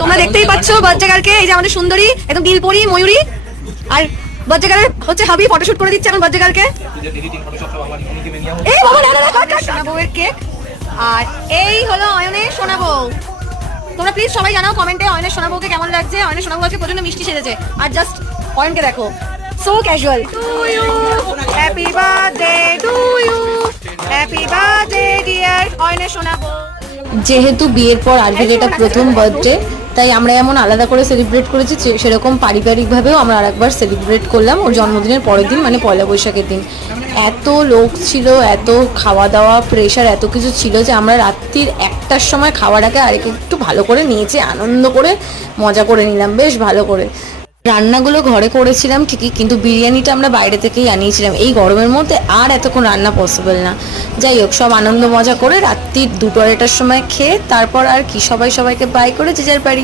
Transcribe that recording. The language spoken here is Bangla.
তোমরা দেখতেই পাচ্ছ বাচ্চাগারকে, এই যে আমাদের সুন্দরী একদম দিলপরি ময়ূরী, আর বাচ্চাগারের হচ্ছে হাবি ফটোশুট করে দিচ্ছে এখন বাচ্চাগারকে। এই বাবা না না না সোনা বউয়ের কেক। আর এই হলো অয়নের সোনা বউ। তোমরা প্লিজ সবাই জানাও কমেন্টে অয়নের সোনা বউকে কেমন লাগছে। অয়নের সোনা বউ আজকে প্রচন্ড মিষ্টি সেজেছে। আর জাস্ট অয়নকে দেখো, so casual. To you, happy birthday to you, happy birthday dear অয়নের সোনা বউ। যেহেতু বিয়ের পর আরভির এটা প্রথম বার্থডে, তাই আমরা এমন আলাদা করে সেলিব্রেট করেছি, সেরকম পারিবারিকভাবেও আমরা আরেকবার সেলিব্রেট করলাম ওর জন্মদিনের পরের দিন, মানে পয়লা বৈশাখের দিন। এত লোক ছিল, এত খাওয়া দাওয়া প্রেশার এত কিছু ছিল যে আমরা রাত্রির 1টার সময় খাওয়ার আগে আরেক একটু ভালো করে নিয়েছি, আনন্দ করে মজা করে নিলাম বেশ ভালো করে। রান্নাগুলো ঘরে করেছিলাম ঠিকই, কিন্তু বিরিয়ানিটা আমরা বাইরে থেকেই আনিয়েছিলাম। এই গরমের মধ্যে আর এতক্ষণ রান্না পসিবল না। যাই হোক, সব আনন্দ মজা করে রাত্রির 2-2-2টার সময় খেয়ে তারপর আর কি সবাই সবাইকে বাই করে যে যার বাড়ি।